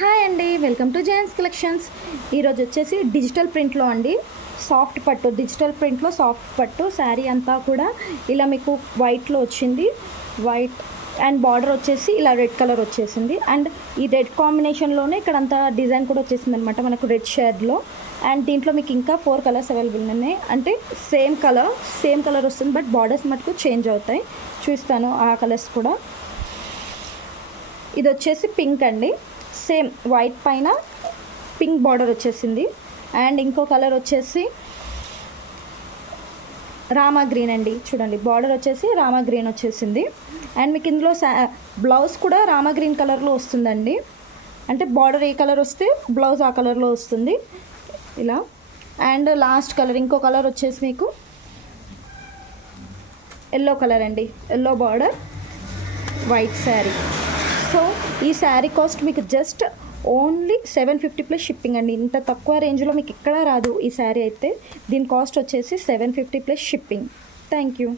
Hi అండి. Welcome to gents collections. ఈరోజు వచ్చేసి డిజిటల్ ప్రింట్లో అండి. సాఫ్ట్ పట్టు డిజిటల్ ప్రింట్లో సాఫ్ట్ పట్టు శారీ అంతా కూడా ఇలా మీకు వైట్లో వచ్చింది. వైట్ అండ్ బార్డర్ వచ్చేసి ఇలా రెడ్ కలర్ వచ్చేసింది. అండ్ ఈ రెడ్ కాంబినేషన్లోనే ఇక్కడ అంతా డిజైన్ కూడా వచ్చేసింది అనమాట మనకు రెడ్ షేడ్లో. అండ్ దీంట్లో మీకు ఇంకా ఫోర్ కలర్స్ అవైలబుల్ ఉన్నాయి. అంటే సేమ్ కలర్ సేమ్ కలర్ వస్తుంది బట్ బార్డర్స్ మటుకు చేంజ్ అవుతాయి. చూస్తాను ఆ కలర్స్ కూడా. ఇది వచ్చేసి పింక్ అండి. సేమ్ వైట్ పైన పింక్ బార్డర్ వచ్చేసింది. అండ్ ఇంకో కలర్ వచ్చేసి రామా గ్రీన్ అండి. చూడండి బార్డర్ వచ్చేసి రామా గ్రీన్ వచ్చేసింది. అండ్ మీకు ఇందులో బ్లౌజ్ కూడా రామా గ్రీన్ కలర్లో వస్తుందండి. అంటే బార్డర్ ఏ కలర్ వస్తే బ్లౌజ్ ఆ కలర్లో వస్తుంది. ఇలా. అండ్ లాస్ట్ కలర్ ఇంకో కలర్ వచ్చేసి మీకు ఎల్లో కలర్ అండి. ఎల్లో బార్డర్ వైట్ శారీ ఈ శారీ కాస్ట్ మీకు just only seven fifty plus shipping అండి. ఇంత తక్కువ రేంజ్లో మీకు ఎక్కడా రాదు ఈ శారీ అయితే. దీని కాస్ట్ వచ్చేసి seven fifty plus shipping. Thank you.